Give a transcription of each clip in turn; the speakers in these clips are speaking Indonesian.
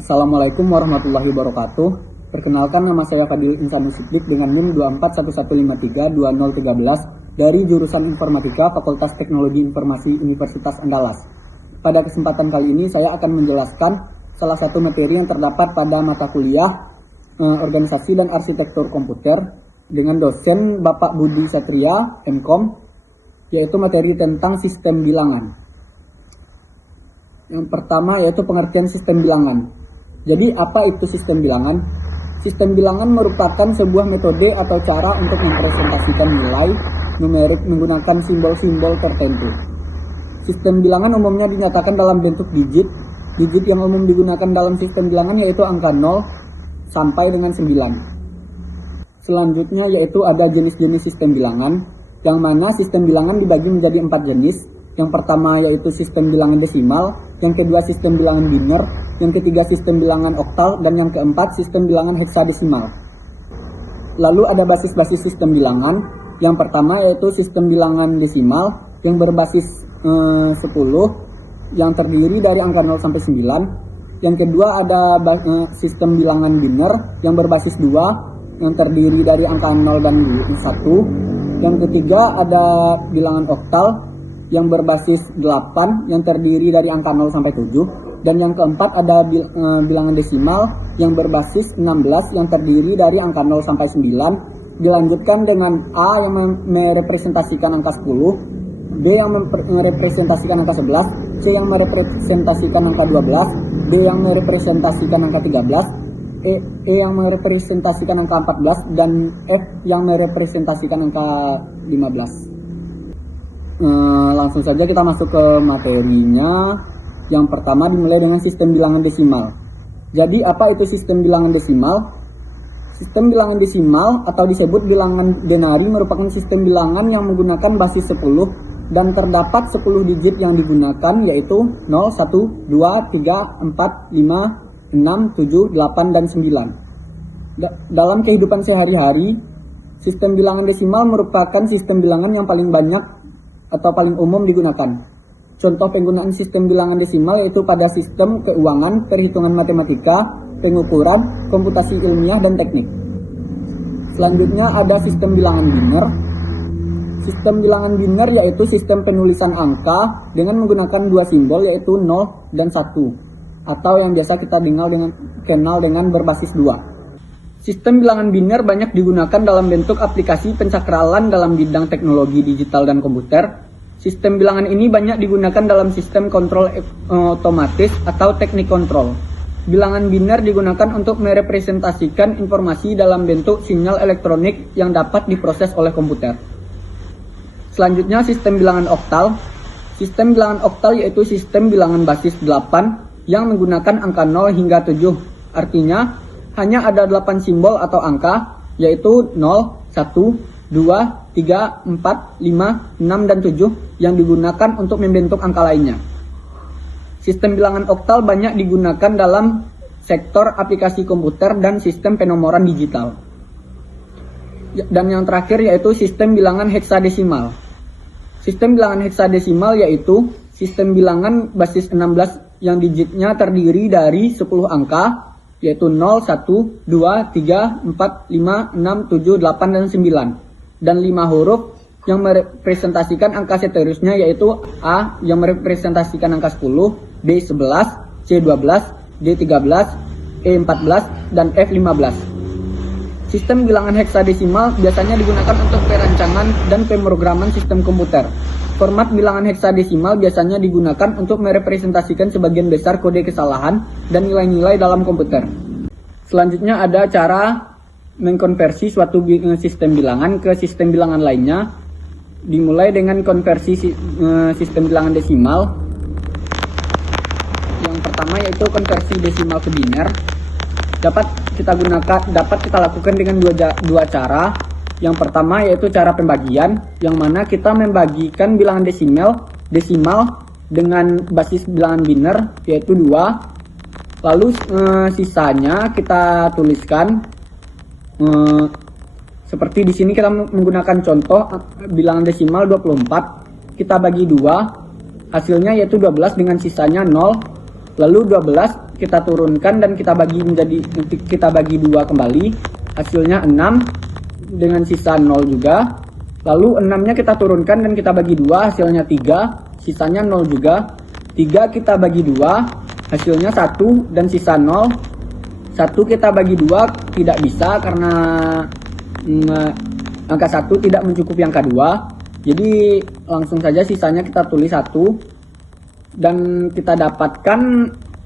Assalamualaikum warahmatullahi wabarakatuh. Perkenalkan, nama saya Fadil Insanus Siddiq dengan NIM 2411532013 dari jurusan Informatika Fakultas Teknologi Informasi Universitas Andalas. Pada kesempatan kali ini saya akan menjelaskan salah satu materi yang terdapat pada mata kuliah Organisasi dan Arsitektur Komputer dengan dosen Bapak Budi Satria, MKOM, yaitu materi tentang sistem bilangan. Yang pertama yaitu pengertian sistem bilangan. Jadi apa itu sistem bilangan? Sistem bilangan merupakan sebuah metode atau cara untuk mempresentasikan nilai numerik menggunakan simbol-simbol tertentu. Sistem bilangan umumnya dinyatakan dalam bentuk digit. Digit yang umum digunakan dalam sistem bilangan yaitu angka 0 sampai dengan 9. Selanjutnya yaitu ada jenis-jenis sistem bilangan, yang mana sistem bilangan dibagi menjadi 4 jenis. Yang pertama yaitu sistem bilangan desimal, yang kedua sistem bilangan biner, yang ketiga sistem bilangan oktal, dan yang keempat sistem bilangan heksadesimal. Lalu ada basis-basis sistem bilangan. Yang pertama yaitu sistem bilangan desimal yang berbasis 10 yang terdiri dari angka 0 sampai 9. Yang kedua ada sistem bilangan biner yang berbasis 2 yang terdiri dari angka 0 dan 1. Yang ketiga ada bilangan oktal yang berbasis 8 yang terdiri dari angka 0 sampai 7. Dan yang keempat ada bilangan desimal yang berbasis 16 yang terdiri dari angka 0 sampai 9. Dilanjutkan dengan A yang merepresentasikan angka 10, B yang merepresentasikan angka 11, C yang merepresentasikan angka 12, D yang merepresentasikan angka 13, E yang merepresentasikan angka 14, dan F yang merepresentasikan angka 15. Langsung saja kita masuk ke materinya. Yang pertama dimulai dengan sistem bilangan desimal. Jadi apa itu sistem bilangan desimal? Sistem bilangan desimal atau disebut bilangan denari merupakan sistem bilangan yang menggunakan basis 10 dan terdapat 10 digit yang digunakan, yaitu 0, 1, 2, 3, 4, 5, 6, 7, 8, dan 9. Dalam kehidupan sehari-hari, sistem bilangan desimal merupakan sistem bilangan yang paling banyak atau paling umum digunakan. Contoh penggunaan sistem bilangan desimal yaitu pada sistem keuangan, perhitungan matematika, pengukuran, komputasi ilmiah, dan teknik. Selanjutnya ada sistem bilangan biner. Sistem bilangan biner yaitu sistem penulisan angka dengan menggunakan dua simbol yaitu 0 dan 1, atau yang biasa kita kenal dengan berbasis 2. Sistem bilangan biner banyak digunakan dalam bentuk aplikasi pencakralan dalam bidang teknologi digital dan komputer. Sistem bilangan ini banyak digunakan dalam sistem kontrol otomatis atau teknik kontrol. Bilangan biner digunakan untuk merepresentasikan informasi dalam bentuk sinyal elektronik yang dapat diproses oleh komputer. Selanjutnya sistem bilangan oktal. Sistem bilangan oktal yaitu sistem bilangan basis 8 yang menggunakan angka 0 hingga 7. Artinya hanya ada 8 simbol atau angka, yaitu 0, 1, 2, 3, 4, 5, 6, dan 7 yang digunakan untuk membentuk angka lainnya. Sistem bilangan oktal banyak digunakan dalam sektor aplikasi komputer dan sistem penomoran digital. Dan yang terakhir yaitu sistem bilangan heksadesimal. Sistem bilangan heksadesimal yaitu sistem bilangan basis 16 yang digitnya terdiri dari 10 angka, yaitu 0, 1, 2, 3, 4, 5, 6, 7, 8, dan 9. Dan 5 huruf yang merepresentasikan angka seterusnya yaitu A yang merepresentasikan angka 10, B 11, C 12, D 13, E 14, dan F 15. Sistem bilangan heksadesimal biasanya digunakan untuk perancangan dan pemrograman sistem komputer. Format bilangan heksadesimal biasanya digunakan untuk merepresentasikan sebagian besar kode kesalahan dan nilai-nilai dalam komputer. Selanjutnya ada cara mengkonversi suatu sistem bilangan ke sistem bilangan lainnya. Dimulai dengan konversi sistem bilangan desimal. Yang pertama yaitu konversi desimal ke biner. Dapat kita lakukan dengan dua cara. Yang pertama yaitu cara pembagian, yang mana kita membagikan bilangan desimal dengan basis bilangan biner yaitu 2. Lalu sisanya kita tuliskan seperti di sini kita menggunakan contoh bilangan desimal 24. Kita bagi 2, hasilnya yaitu 12 dengan sisanya 0. Lalu 12 kita turunkan dan kita bagi dua kembali, hasilnya 6 dengan sisa 0 juga. Lalu 6-nya kita turunkan dan kita bagi dua, hasilnya 3, sisanya 0 juga. 3 kita bagi dua, hasilnya 1 dan sisa 0. 1 kita bagi dua tidak bisa karena angka 1 tidak mencukupi angka 2. Jadi langsung saja sisanya kita tulis 1 dan kita dapatkan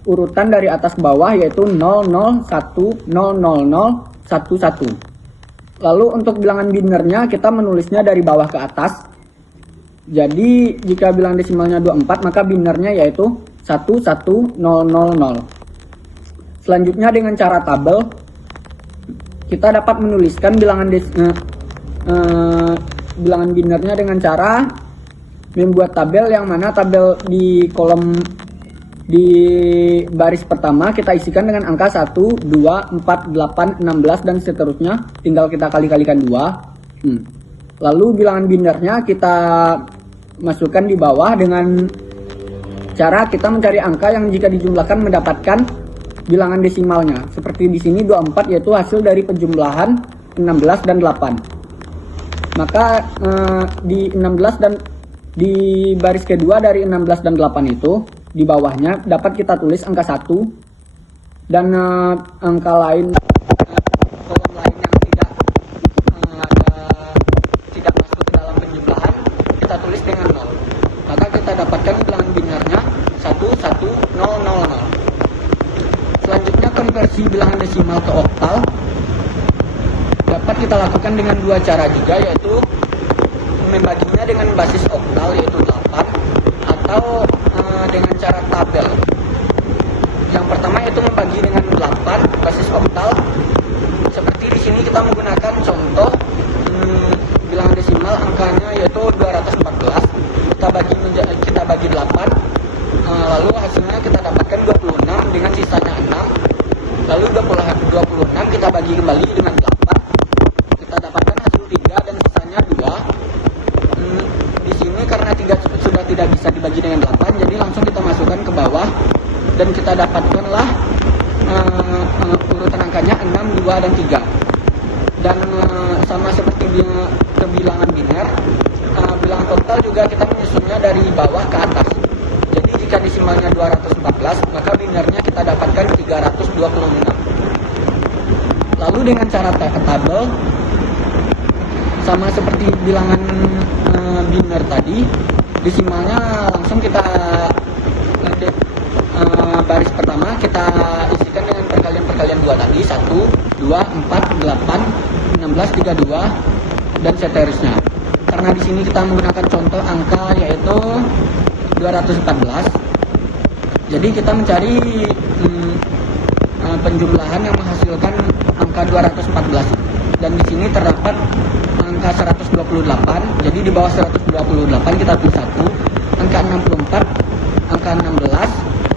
urutan dari atas ke bawah, yaitu 0, 0, 1, 0, 0, 0, 1, 1. Lalu untuk bilangan binernya kita menulisnya dari bawah ke atas. Jadi jika bilangan desimalnya 24, maka binernya yaitu 1, 1, 0, 0, 0. Selanjutnya dengan cara tabel, kita dapat menuliskan bilangan binernya dengan cara membuat tabel, yang mana tabel di baris pertama kita isikan dengan angka 1, 2, 4, 8, 16 dan seterusnya, tinggal kita kali-kalikan 2. Lalu bilangan binernya kita masukkan di bawah dengan cara kita mencari angka yang jika dijumlahkan mendapatkan bilangan desimalnya. Seperti di sini 24, yaitu hasil dari penjumlahan 16 dan 8. Maka di 16 dan di baris kedua dari 16 dan 8 itu, di bawahnya dapat kita tulis angka 1 dan angka lain, kolom lain yang tidak masuk ke dalam penjumlahan kita tulis dengan 0. Maka kita dapatkan bilangan binernya 1, 1, 0, 0, 0. Selanjutnya konversi bilangan desimal ke oktal dapat kita lakukan dengan dua cara juga, yaitu membaginya dengan basis oktal yaitu 8 atau dengan cara tabel. Yang pertama itu membagi dengan 8 basis oktal. Seperti di sini kita menggunakan contoh bilangan desimal angkanya yaitu 214. Kita bagi 8. Lalu hasilnya kita dapatkan 26 dengan sisanya 6. Lalu 26 kita bagi kembali dengan 8. Kita dapatkan hasil 3 dan sisanya 2. Di sini karena 3 sudah tidak bisa dibagi dengan 8, jadi langsung kita masukkan ke bawah dan kita dapatkanlah urutan angkanya 6, 2, dan 3. Dan sama seperti bilangan biner, bilangan total juga kita menyusunnya dari bawah ke atas. Jadi jika desimalnya 214, maka binernya kita dapatkan 326. Lalu dengan cara tabel, sama seperti bilangan biner tadi, desimalnya langsung kita baris pertama kita isikan dengan perkalian 2 tadi, 1, 2, 4, 8, 16, 32 dan seterusnya. Karena di sini kita menggunakan contoh angka yaitu 214, jadi kita mencari penjumlahan yang menghasilkan angka 214, dan di sini terdapat angka 128. Jadi di bawah 128 kita tulis 1, angka 64, angka 16,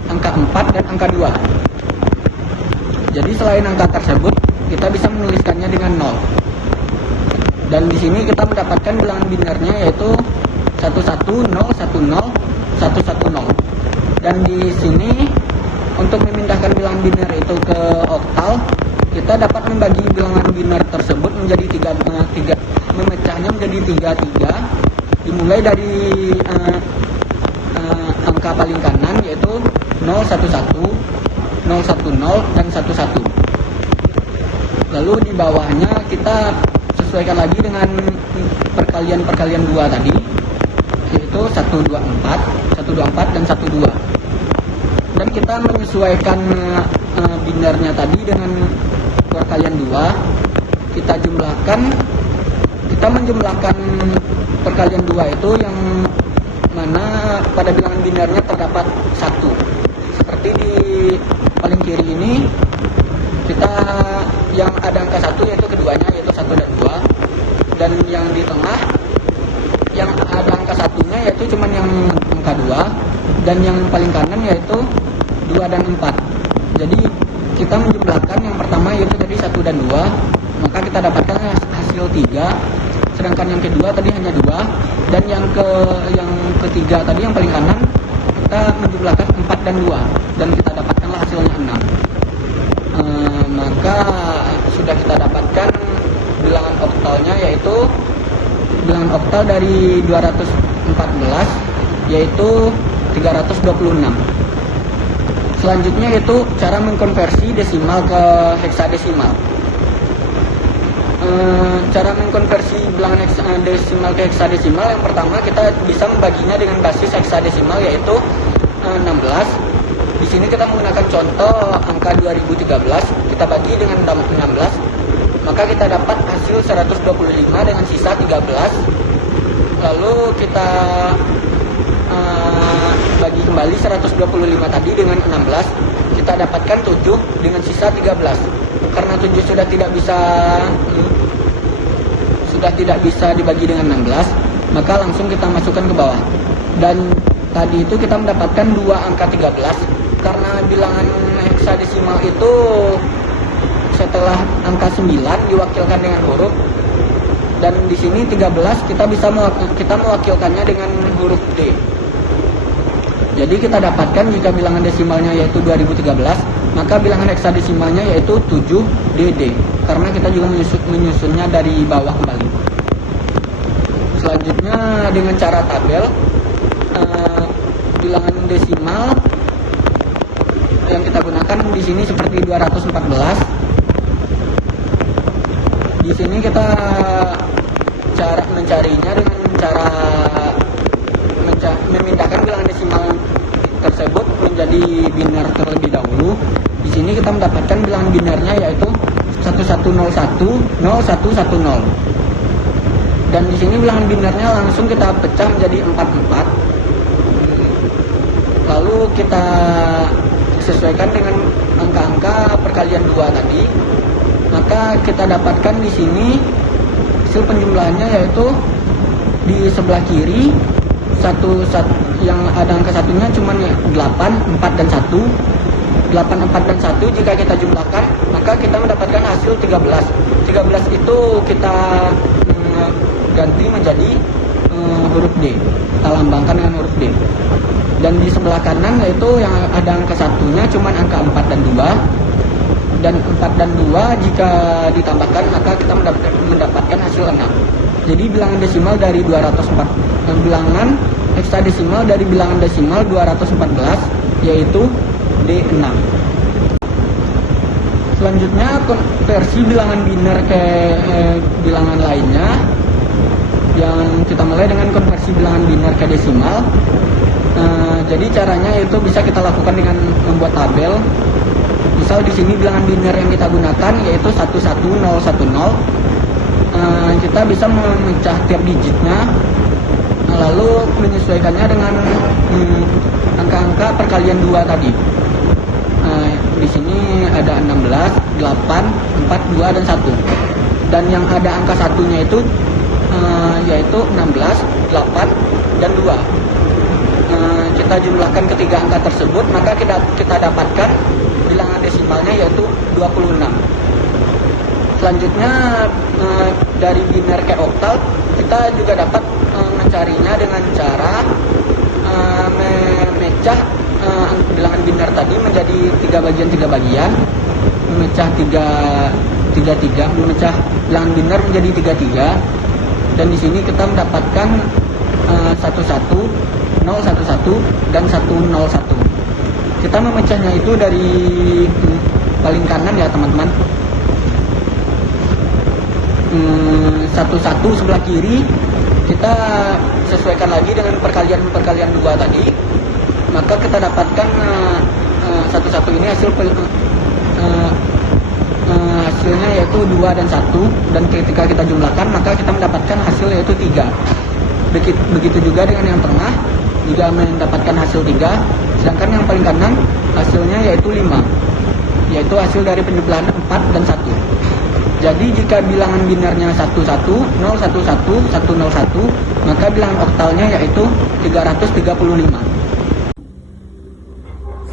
angka 4, dan angka 2. Jadi selain angka tersebut kita bisa menuliskannya dengan 0. Dan di sini kita mendapatkan bilangan binernya yaitu 11010 110. Dan di sini untuk memindahkan bilangan biner itu ke oktal, kita dapat membagi bilangan biner tersebut menjadi 3, memecahnya menjadi 3, dimulai dari angka paling kanan yaitu 011, 010, dan 11. Lalu di bawahnya kita sesuaikan lagi dengan perkalian 2 tadi, yaitu 124, dan 12. Dan kita menyesuaikan binernya tadi dengan perkalian 2, kita menjumlahkan perkalian 2 itu yang mana pada bilangan binernya terdapat 1. Seperti di paling kiri ini kita yang ada angka 1 yaitu keduanya, yaitu 1 dan 2, dan yang di tengah yang ada angka 1-nya yaitu cuman yang angka 2, dan yang paling kanan yaitu 2 dan 4. Jadi kita menjumlahkan yang pertama yaitu tadi 1 dan 2, maka kita dapatkan hasil 3. Sedangkan yang kedua tadi hanya 2, dan yang ketiga tadi yang paling kanan kita menjumlahkan 4 dan 2, dan kita dapatkanlah hasilnya 6. Maka sudah kita dapatkan bilangan oktalnya, yaitu bilangan oktal dari 214 yaitu 326. Selanjutnya yaitu cara mengkonversi desimal ke heksadesimal. Cara mengkonversi bilangan desimal ke heksadesimal, yang pertama kita bisa membaginya dengan basis heksadesimal, yaitu 16. Di sini kita menggunakan contoh angka 2013, kita bagi dengan 16, maka kita dapat hasil 125 dengan sisa 13. Lalu kita bagi kembali 125 tadi dengan 16, kita dapatkan 7 dengan sisa 13. Karena 7 sudah tidak bisa dibagi dengan 16, maka langsung kita masukkan ke bawah. Dan tadi itu kita mendapatkan 2 angka 13. Karena bilangan heksadesimal itu setelah angka 9 diwakilkan dengan huruf, dan di sini 13 kita mewakilkannya dengan huruf D. Jadi kita dapatkan jika bilangan desimalnya yaitu 2013, maka bilangan heksadesimalnya yaitu 7DD, karena kita juga menyusunnya dari bawah kembali. Selanjutnya dengan cara tabel, bilangan desimal yang kita gunakan di sini seperti 214. Di sini kita cara mencarinya dengan cara memindahkan bilangan desimal tersebut menjadi biner terlebih dahulu. Di sini kita mendapatkan bilangan binernya yaitu 11010110. Dan di sini bilangan binernya langsung kita pecah menjadi 44. Lalu kita sesuaikan dengan angka-angka perkalian 2 tadi. Maka kita dapatkan di sini hasil penjumlahannya yaitu di sebelah kiri yang ada angka satunya cuma 8, 4 dan 1. 8, 4 dan 1 jika kita jumlahkan, maka kita mendapatkan hasil 13. 13 itu kita ganti menjadi huruf D, kita lambangkan dengan huruf D. Dan di sebelah kanan yaitu yang ada angka satunya cuma angka 4 dan 2. Dan 4 dan 2 jika ditambahkan maka kita mendapatkan hasil 6. Jadi bilangan desimal dari 204, bilangan heksadesimal dari bilangan desimal 214 yaitu D6. Selanjutnya konversi bilangan biner ke bilangan lainnya, yang kita mulai dengan konversi bilangan biner ke desimal. Jadi caranya itu bisa kita lakukan dengan membuat tabel. Misal di sini bilangan biner yang kita gunakan yaitu 11010. Kita bisa memecah tiap digitnya, lalu menyesuaikannya dengan angka-angka perkalian 2 tadi. Di sini ada 16, 8, 4, 2 dan 1. Dan yang ada angka satunya itu yaitu 16, 8 dan 2. Kita jumlahkan ketiga angka tersebut, maka kita dapatkan bilangan desimalnya yaitu 26. Selanjutnya dari biner ke oktal kita juga dapat mencarinya dengan cara memecah bilangan biner tadi menjadi 3 bagian, memecah 3 memecah bilangan biner menjadi 3. Dan di sini kita mendapatkan 11, 011 dan 101. Kita memecahnya itu dari paling kanan ya teman-teman. 11 sebelah kiri kita sesuaikan lagi dengan perkalian 2 tadi, maka kita dapatkan 11 ini hasilnya yaitu 2 dan 1, dan ketika kita jumlahkan maka kita mendapatkan hasil yaitu 3. Begitu juga dengan yang tengah juga mendapatkan hasil 3, sedangkan yang paling kanan hasilnya yaitu 5, yaitu hasil dari penjumlahan 4 dan 1. Jadi jika bilangan binernya 11, 011, 101, maka bilangan oktalnya yaitu 335.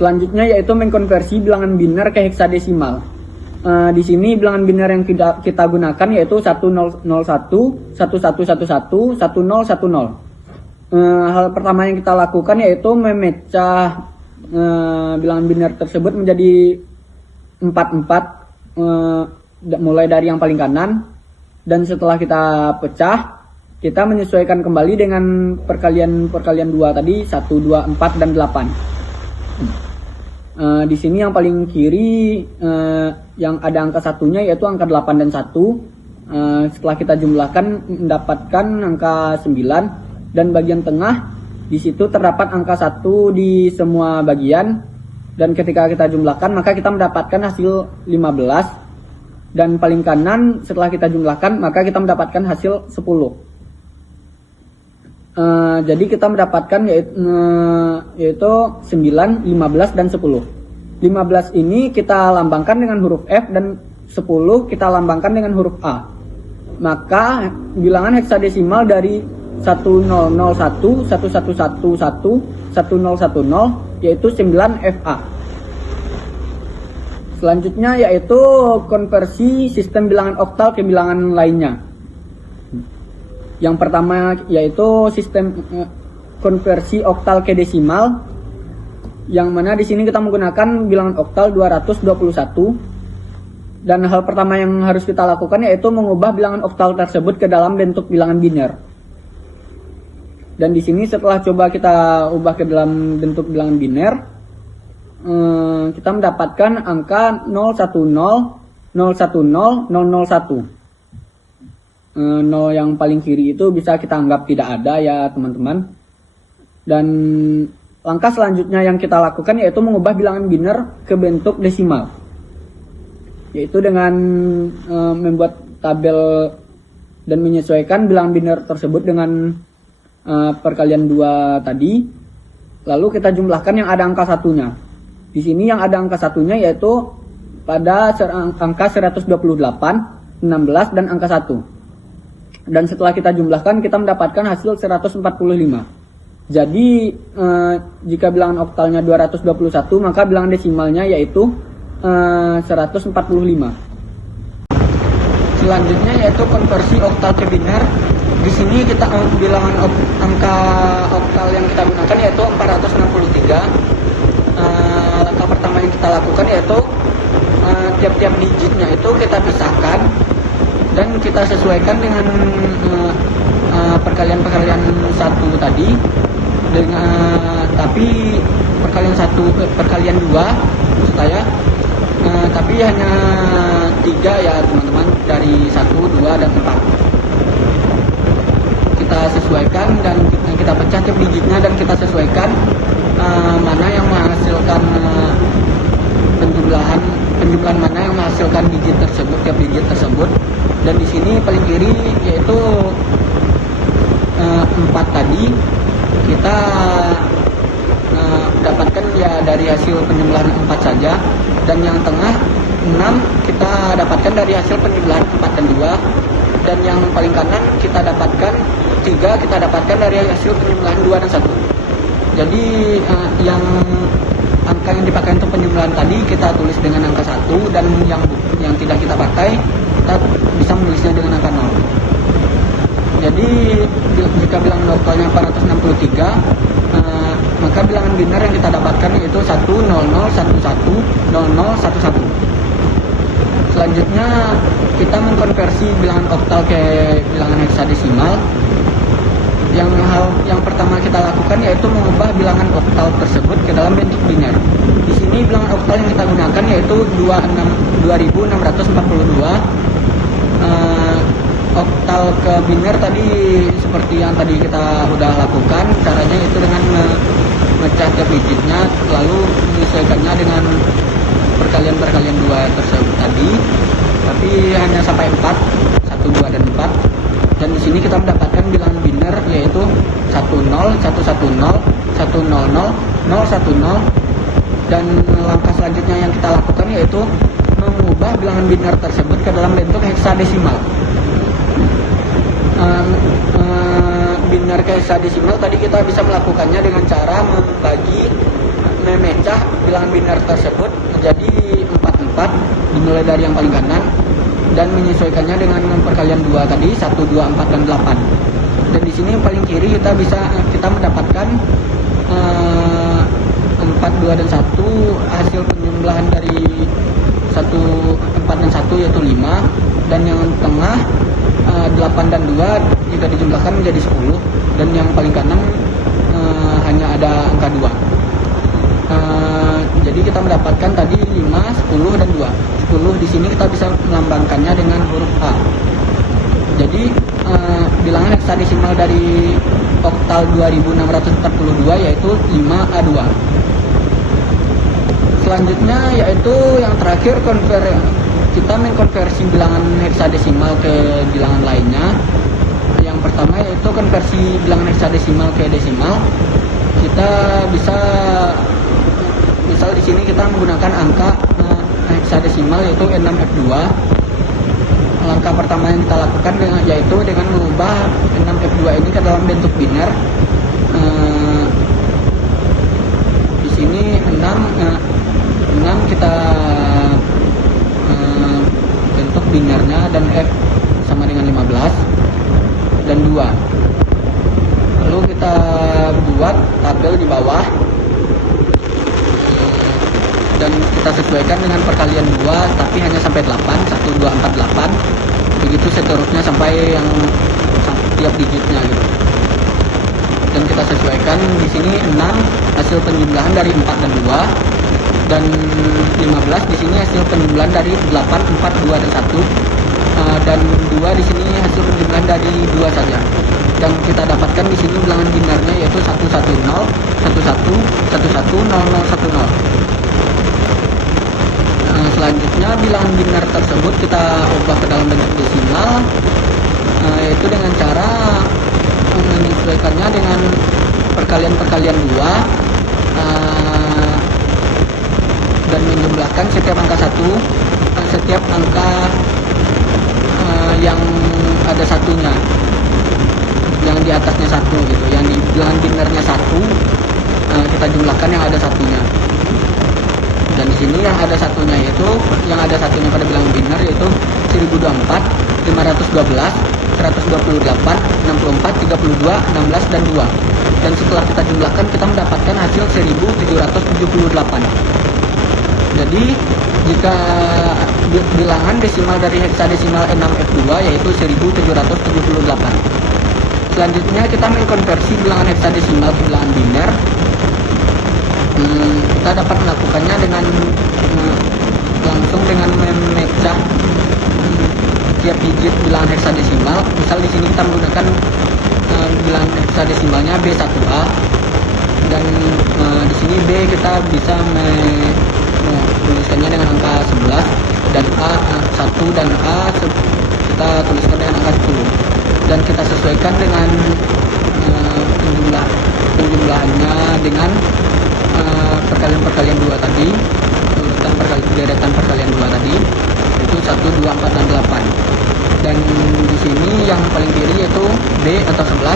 Selanjutnya yaitu mengkonversi bilangan biner ke heksadesimal. Di sini bilangan biner yang kita gunakan yaitu 1001, 1111, 1010. Hal pertama yang kita lakukan yaitu memecah bilangan biner tersebut menjadi 44 mulai dari yang paling kanan, dan setelah kita pecah kita menyesuaikan kembali dengan perkalian 2 tadi 1, 2, 4 dan 8. Di sini yang paling kiri yang ada angka satunya yaitu angka 8 dan 1. Setelah kita jumlahkan mendapatkan angka 9, dan bagian tengah di situ terdapat angka 1 di semua bagian, dan ketika kita jumlahkan maka kita mendapatkan hasil 15, dan paling kanan setelah kita jumlahkan maka kita mendapatkan hasil 10. Jadi kita mendapatkan yaitu 9, 15 dan 10. 15 ini kita lambangkan dengan huruf F dan 10 kita lambangkan dengan huruf A. Maka bilangan heksadesimal dari 1001, 1111, 1010 yaitu 9FA. Selanjutnya yaitu konversi sistem bilangan oktal ke bilangan lainnya. Yang pertama yaitu sistem konversi oktal ke desimal, yang mana di sini kita menggunakan bilangan oktal 221. Dan hal pertama yang harus kita lakukan yaitu mengubah bilangan oktal tersebut ke dalam bentuk bilangan biner. Dan di sini setelah coba kita ubah ke dalam bentuk bilangan biner, kita mendapatkan angka 010, 010, 001. 0 yang paling kiri itu bisa kita anggap tidak ada ya teman-teman. Dan langkah selanjutnya yang kita lakukan yaitu mengubah bilangan biner ke bentuk desimal, yaitu dengan membuat tabel dan menyesuaikan bilangan biner tersebut dengan perkalian 2 tadi. Lalu kita jumlahkan yang ada angka satunya. Di sini yang ada angka satunya yaitu pada angka 128, 16 dan angka 1. Dan setelah kita jumlahkan kita mendapatkan hasil 145. Jadi jika bilangan oktalnya 221 maka bilangan desimalnya yaitu 145. Selanjutnya yaitu konversi oktal ke biner. Di sini kita bilangan angka oktal yang kita gunakan yaitu 463. Langkah pertama yang kita lakukan yaitu tiap-tiap digitnya itu kita pisahkan dan kita sesuaikan dengan perkalian satu tadi, dengan tapi perkalian 2 maksud saya, tapi hanya 3 ya teman-teman, dari 1, 2 dan 4. Kita sesuaikan dan kita pecah tiap digitnya dan kita sesuaikan mana yang menghasilkan penjumlahan mana yang menghasilkan digit tersebut, tiap digit tersebut. Dan di sini paling kiri yaitu 4 tadi kita dapatkan ya dari hasil penjumlahan 4 saja, dan yang tengah 6 kita dapatkan dari hasil penjumlahan 4 dan 2, dan yang paling kanan kita dapatkan 3 kita dapatkan dari hasil penjumlahan 2 dan 1. Jadi yang angka yang dipakai untuk penjumlahan tadi kita tulis dengan angka 1, dan yang tidak kita pakai kita bisa menulisnya dengan angka 0. Jadi jika bilangan oktalnya 463, maka bilangan biner yang kita dapatkan yaitu 100110011. Selanjutnya kita mengkonversi bilangan oktal ke bilangan heksadesimal. Yang pertama kita lakukan yaitu mengubah bilangan oktal tersebut ke dalam bentuk biner. Di sini bilangan oktal yang kita gunakan yaitu 2642. Oktal ke biner tadi seperti yang tadi kita udah lakukan, caranya itu dengan memecah tiap digitnya lalu menyesuaikannya dengan perkalian 2 tersebut tadi, tapi hanya sampai 4, 1, 2 dan 4. Dan di sini kita mendapatkan bilangan biner yaitu 10, 110, 100, 010. Dan langkah selanjutnya yang kita lakukan yaitu mengubah bilangan biner tersebut ke dalam bentuk heksadesimal. Biner ke heksadesimal tadi kita bisa melakukannya dengan cara memecah bilangan biner tersebut menjadi 44 dimulai dari yang paling kanan, dan menyesuaikannya dengan perkalian 2 tadi 1, 2, 4 dan 8. Dan di sini paling kiri kita mendapatkan 4 4, 2, dan 1 hasil penjumlahan dari 1, 4, dan 1 yaitu 5, dan yang tengah 8 dan 2 jika dijumlahkan menjadi 10, dan yang paling kanan hanya ada angka 2. Jadi kita mendapatkan tadi 5, 10, dan 2. 10 di sini kita bisa melambangkannya dengan huruf A. Jadi bilangan heksadesimal dari oktal 2642 yaitu 5A2. Selanjutnya yaitu yang terakhir kita mengkonversi bilangan heksadesimal ke bilangan lainnya. Yang pertama yaitu konversi bilangan heksadesimal ke desimal. Kita bisa misal di sini kita menggunakan angka heksadesimal yaitu 6F2. Langkah pertama yang kita lakukan yaitu dengan mengubah 6F2 ini ke dalam bentuk biner. Di sini 6 kita bentuk binernya dan F sama dengan 15 dan 2. Lalu kita buat tabel di bawah dan kita sesuaikan dengan perkalian 2 tapi hanya sampai 8, 1, 2, 4, 8, begitu seterusnya sampai yang tiap digitnya gitu. Dan kita sesuaikan di sini 6 hasil penjumlahan dari 4 dan 2, dan 15 di sini hasil penjumlahan dari 8, 4, 2, dan 1, dan 2 di sini hasil penjumlahan dari 2 saja. Dan kita dapatkan di sini bilangan binarnya yaitu 110, 11, 11, 0010. Selanjutnya bilangan binar tersebut kita ubah ke dalam bentuk desimal, yaitu dengan cara menyesuaikannya dengan perkalian 2 dan menjumlahkan setiap angka setiap angka yang ada satunya, yang di atasnya 1 gitu, yang di bilangan binarnya 1 kita jumlahkan yang ada satunya. Dan di sini yang ada satunya pada bilangan binar yaitu 1024, 512, 128, 64, 32, 16, dan 2. Dan setelah kita jumlahkan kita mendapatkan hasil 1778. Jadi jika bilangan desimal dari heksadesimal 6F2 yaitu 1778. Selanjutnya kita mengkonversi bilangan heksadesimal ke bilangan biner. Kita dapat melakukannya dengan langsung dengan memecah tiap digit bilangan heksadesimal. Misal di sini kita menggunakan bilangan heksadesimalnya B1A, dan di sini B kita bisa menuliskannya dengan angka 11, dan A 1 dan A kita tuliskan dengan angka 10, dan kita sesuaikan dengan penjumlahannya dengan perkalian 2 tadi, deretan perkalian 2 tadi itu 1, 2, 4, dan 8. Dan di sini yang paling kiri yaitu B atau 11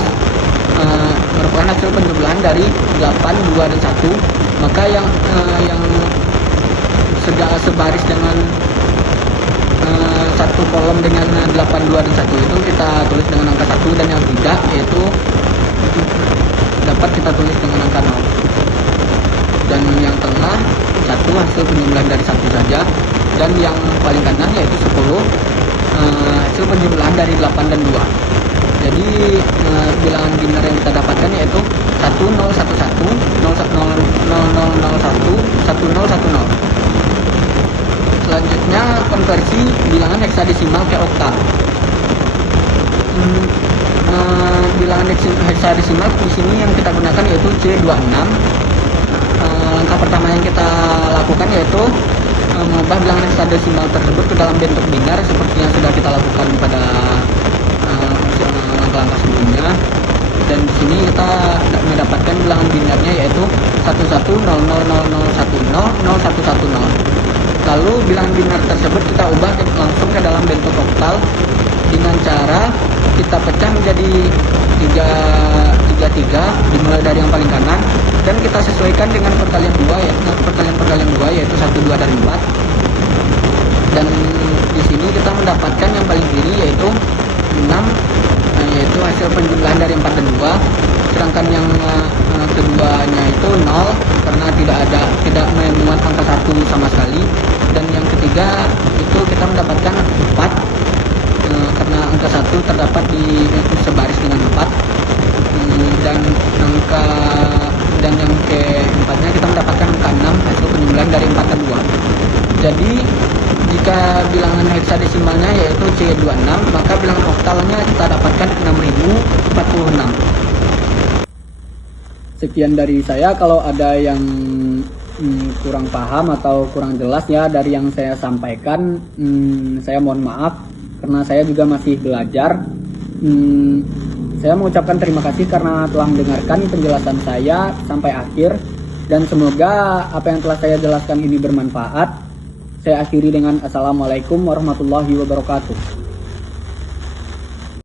merupakan hasil penjumlahan dari 8, 2, dan 1. Maka yang sebaris dengan satu kolom dengan 8, 2, dan 1 itu kita tulis dengan angka 1, dan yang tidak yaitu dapat kita tulis dengan angka 0. Dan yang tengah 1 hasil penjumlahan dari 1 saja, dan yang paling kanan yaitu 10 hasil penjumlahan dari 8 dan 2. Jadi bilangan binar yang kita dapatkan yaitu 1011, 0001, 1010. Selanjutnya konversi bilangan heksadesimal ke oktal. Bilangan heksadesimal di sini yang kita gunakan yaitu C26. Langkah pertama yang kita lakukan yaitu mengubah bilangan heksadesimal tersebut ke dalam bentuk binar seperti yang sudah kita lakukan pada langkah-langkah sebelumnya. Dan di sini kita mendapatkan bilangan binarnya yaitu 110000100110. Lalu bilangan binar tersebut kita ubah langsung ke dalam bentuk oktal dengan cara kita pecah menjadi 3 dimulai dari yang paling kanan, dan kita sesuaikan dengan perkalian 2 yaitu 1, 2, dan 4. Dan di sini kita mendapatkan yang paling kiri yaitu 6, yaitu hasil penjumlahan dari 4 dan 2, sedangkan yang keduanya itu 0 karena tidak memuat angka 1 sama sekali, dan yang ketiga itu kita mendapatkan 4 karena angka 1 terdapat di sebaris dengan 4, dan yang keempatnya kita mendapatkan angka 6 hasil penjumlahan dari 4 dan 2. Jadi jika bilangan heksadesimalnya yaitu C26, maka bilangan oktalnya kita dapatkan 6046. Sekian dari saya. Kalau ada yang kurang paham atau kurang jelas ya dari yang saya sampaikan, saya mohon maaf karena saya juga masih belajar. Saya mengucapkan terima kasih karena telah mendengarkan penjelasan saya sampai akhir, dan semoga apa yang telah saya jelaskan ini bermanfaat. Saya akhiri dengan Assalamualaikum warahmatullahi wabarakatuh.